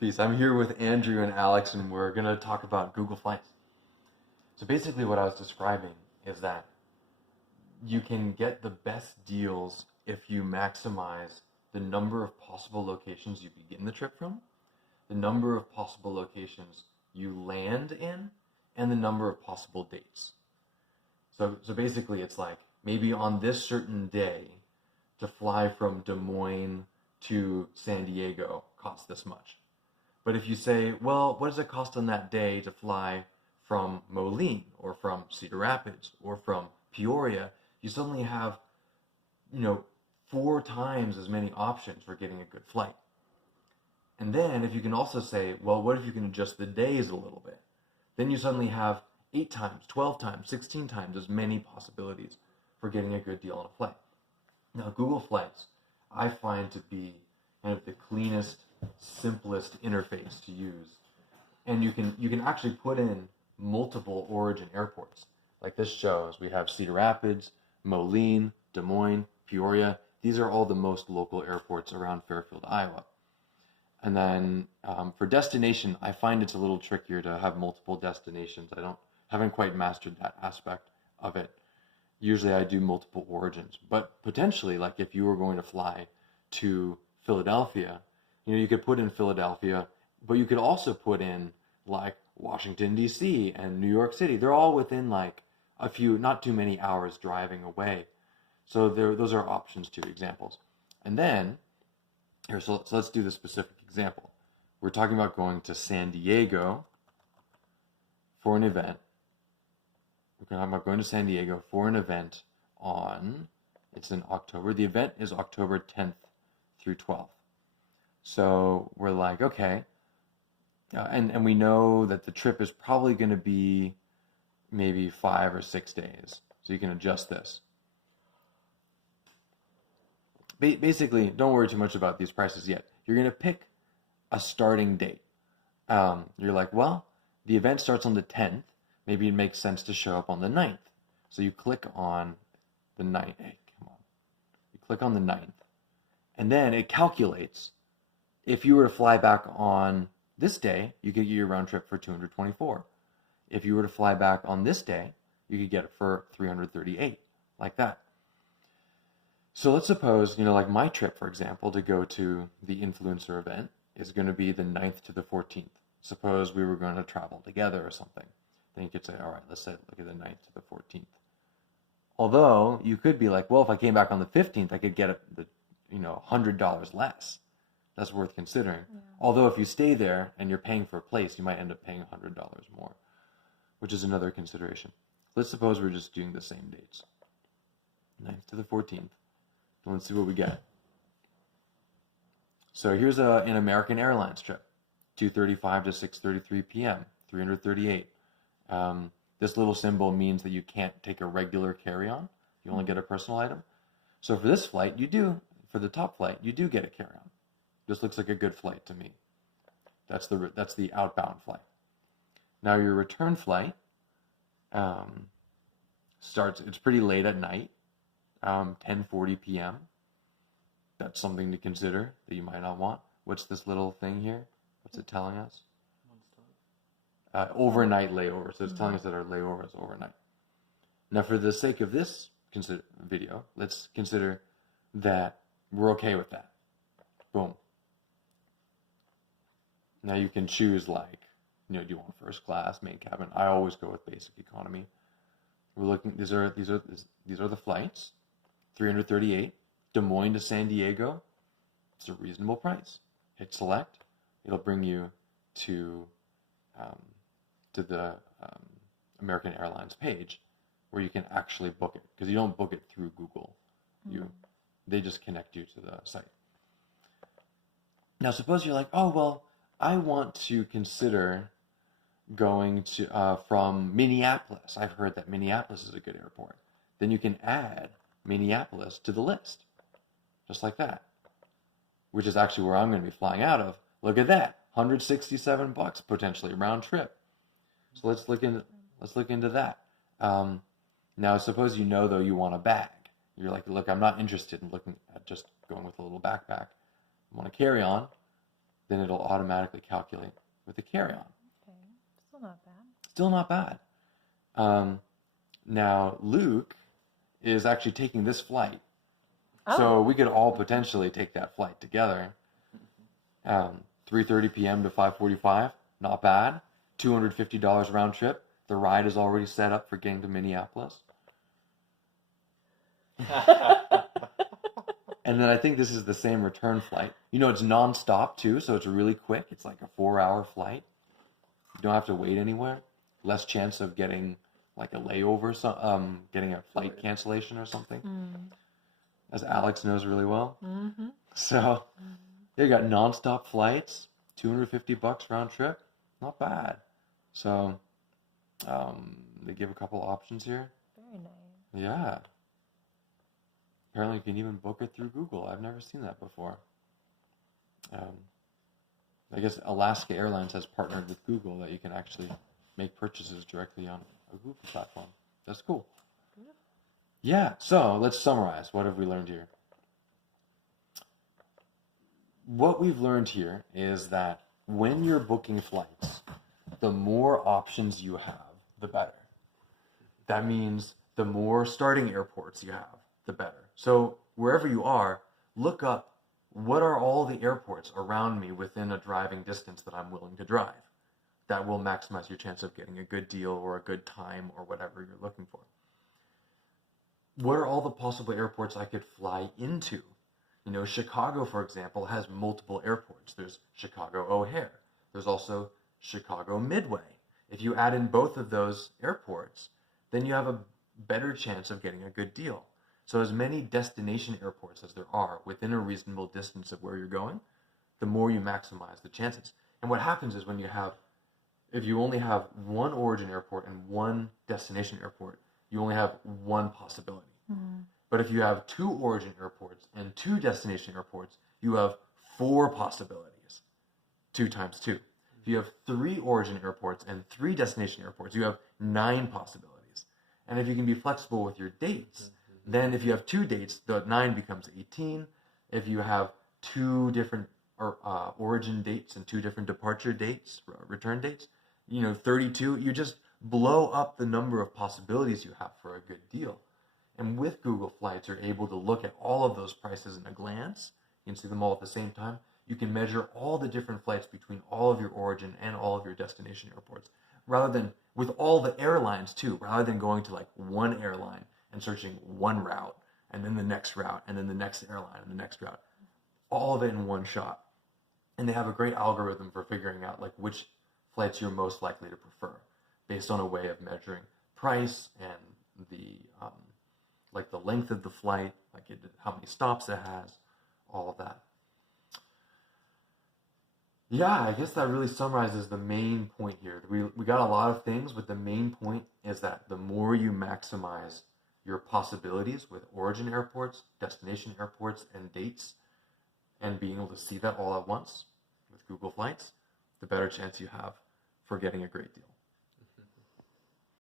Peace. I'm here with Andrew and Alex, and we're going to talk about Google Flights. So basically what I was describing is that you can get the best deals if you maximize the number of possible locations you begin the trip from, the number of possible locations you land in, and the number of possible dates. So basically it's like maybe on this certain day to fly from Des Moines to San Diego costs this much. But if you say, well, what does it cost on that day to fly from Moline or from Cedar Rapids or from Peoria, you suddenly have, 4 times as many options for getting a good flight. And then if you can also say, well, what if you can adjust the days a little bit? Then you suddenly have 8 times, 12 times, 16 times as many possibilities for getting a good deal on a flight. Now, Google Flights, I find to be kind of the cleanest, simplest interface to use. And you can actually put in multiple origin airports. Like this shows, we have Cedar Rapids, Moline, Des Moines, Peoria. These are all the most local airports around Fairfield, Iowa. And then for destination, I find it's a little trickier to have multiple destinations. Haven't quite mastered that aspect of it. Usually I do multiple origins, but potentially, like if you were going to fly to Philadelphia, you could put in Philadelphia, but you could also put in like Washington, D.C. and New York City. They're all within like a few, not too many hours driving away. So those are options too, examples. And then, so let's do the specific example. We're talking about going to San Diego for an event. We're talking about going to San Diego for an event it's in October. The event is October 10th through 12th. So we're like, okay, and we know that the trip is probably going to be maybe 5 or 6 days. So you can adjust this. Basically, don't worry too much about these prices yet. You're going to pick a starting date. You're like, well, the event starts on the 10th. Maybe it makes sense to show up on the 9th. So you click on the 9th. Hey, come on. You click on the 9th. And then it calculates. If you were to fly back on this day, you could get your round trip for $224. If you were to fly back on this day, you could get it for $338, like that. So let's suppose, like my trip, for example, to go to the influencer event is going to be the 9th to the 14th. Suppose we were going to travel together or something. Then you could say, all right, let's say, look at the 9th to the 14th. Although you could be like, well, if I came back on the 15th, I could get $100 less. That's worth considering. Yeah. Although if you stay there and you're paying for a place, you might end up paying $100 more, which is another consideration. Let's suppose we're just doing the same dates. 9th to the 14th. So let's see what we get. So here's an American Airlines trip. 2:35 to 6:33 p.m., $338. This little symbol means that you can't take a regular carry-on. You only get a personal item. So for this flight, for the top flight, you do get a carry-on. This looks like a good flight to me. That's the outbound flight. Now your return flight it's pretty late at night, 10:40 p.m. That's something to consider that you might not want. What's this little thing here? What's it telling us? Overnight layover. So it's telling us that our layover is overnight. Now for the sake of this video, let's consider that we're okay with that. Boom. Now you can choose do you want first class, main cabin? I always go with basic economy. We're looking, these are the flights. 338, Des Moines to San Diego. It's a reasonable price. Hit select. It'll bring you to the American Airlines page where you can actually book it, because you don't book it through Google. They just connect you to the site. Now suppose you're like, oh well, I want to consider going to from Minneapolis. I've heard that Minneapolis is a good airport. Then you can add Minneapolis to the list, just like that, which is actually where I'm going to be flying out of. Look at that, $167 potentially round trip. So let's look into that. Now suppose though you want a bag. You're like, look, I'm not interested in looking at just going with a little backpack. I want to carry on. then it'll automatically calculate with the carry-on. Okay, still not bad. Still not bad. Now, Luke is actually taking this flight. So we could all potentially take that flight together. 3:30 p.m. to 5:45, not bad. $250 round trip. The ride is already set up for getting to Minneapolis. And then I think this is the same return flight. You know, it's non-stop too, so it's really quick. It's like a 4-hour flight. You don't have to wait anywhere. Less chance of getting like a layover, getting a flight cancellation or something, as Alex knows really well. Mm-hmm. So they got non-stop flights, $250 round trip, not bad. So they give a couple options here. Very nice. Yeah. Apparently you can even book it through Google. I've never seen that before. I guess Alaska Airlines has partnered with Google that you can actually make purchases directly on a Google platform. That's cool. Yeah, so let's summarize. What have we learned here? What we've learned here is that when you're booking flights, the more options you have, the better. That means the more starting airports you have, the better. So wherever you are, look up what are all the airports around me within a driving distance that I'm willing to drive. That will maximize your chance of getting a good deal or a good time or whatever you're looking for. What are all the possible airports I could fly into? You know, Chicago, for example, has multiple airports. There's Chicago O'Hare. There's also Chicago Midway. If you add in both of those airports, then you have a better chance of getting a good deal. So as many destination airports as there are within a reasonable distance of where you're going, the more you maximize the chances. And what happens is if you only have one origin airport and one destination airport, you only have one possibility. Mm-hmm. But if you have 2 origin airports and 2 destination airports, you have 4 possibilities. 2 times 2. If you have 3 origin airports and 3 destination airports, you have 9 possibilities. And if you can be flexible with your dates, then if you have 2 dates, the 9 becomes 18. If you have 2 different origin dates and 2 different departure dates, return dates, 32, you just blow up the number of possibilities you have for a good deal. And with Google Flights, you're able to look at all of those prices in a glance. You can see them all at the same time. You can measure all the different flights between all of your origin and all of your destination airports, rather than with all the airlines too, rather than going to like one airline and searching one route and then the next route and then the next airline and the next route, all of it in one shot. And they have a great algorithm for figuring out like which flights you're most likely to prefer based on a way of measuring price and the like the length of the flight, how many stops it has, all of that. Yeah, I guess that really summarizes the main point here. We got a lot of things, but the main point is that the more you maximize your possibilities with origin airports, destination airports, and dates, and being able to see that all at once with Google Flights, the better chance you have for getting a great deal.